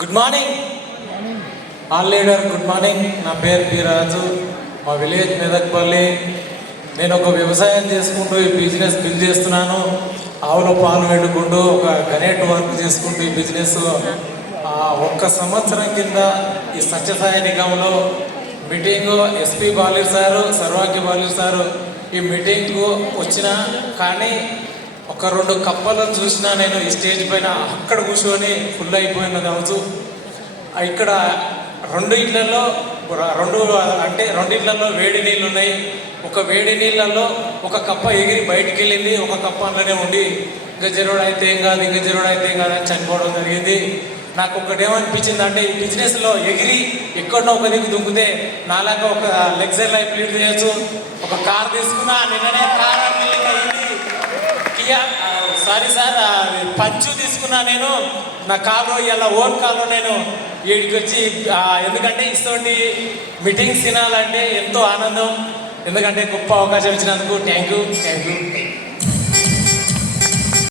Good morning all leader. Good morning. నా పేరు P రాజు. మా విలేజ్ మెదక్పల్లి. నేను ఒక వ్యవసాయం చేసుకుంటూ ఈ బిజినెస్ బిల్డ్ చేస్తున్నాను. ఆవుల పాలు పెట్టుకుంటూ ఒక గనేట్ వర్క్ చేసుకుంటూ ఈ బిజినెస్ ఒక్క సంవత్సరం కింద ఈ సత్యసాయి నిగంలో మీటింగు ఎస్పీ బాలీర్ సారు, సర్వాగ్య బాలీర్ సారు ఈ మీటింగ్కు వచ్చిన, కానీ ఒక 2 కప్పలను చూసినా నేను ఈ స్టేజ్ పైన అక్కడ కూర్చొని ఫుల్ అయిపోయిన కావచ్చు. ఇక్కడ 2 ఇళ్లలో వేడి నీళ్ళు ఉన్నాయి. ఒక వేడి నీళ్ళల్లో ఒక కప్ప ఎగిరి బయటికి వెళ్ళింది, ఒక కప్ప అందులోనే ఉండి గజరుడు అయితే ఏం కాదు, గజరుడు అయితే ఏం కాదు అని చనిపోవడం జరిగింది. నాకు ఒకటి ఏమనిపించింది అంటే, ఈ బిజినెస్లో ఎగిరి ఎక్కడో ఒక దిక్కు దుంకుతే నాలాగా ఒక లగ్జరీ లైఫ్ లీడ్ చేయొచ్చు. ఒక కార్ తీసుకున్నా, నిన్ననే కార్ సారీ సార్ పంచు తీసుకున్నా. నేను నా కార్లో ఇలా ఓన్ కార్లో నేను వీడికి వచ్చి, ఎందుకంటే ఇటువంటి మీటింగ్స్ తినాలంటే ఎంతో ఆనందం. ఎందుకంటే గొప్ప అవకాశం ఇచ్చినందుకు థ్యాంక్ యూ.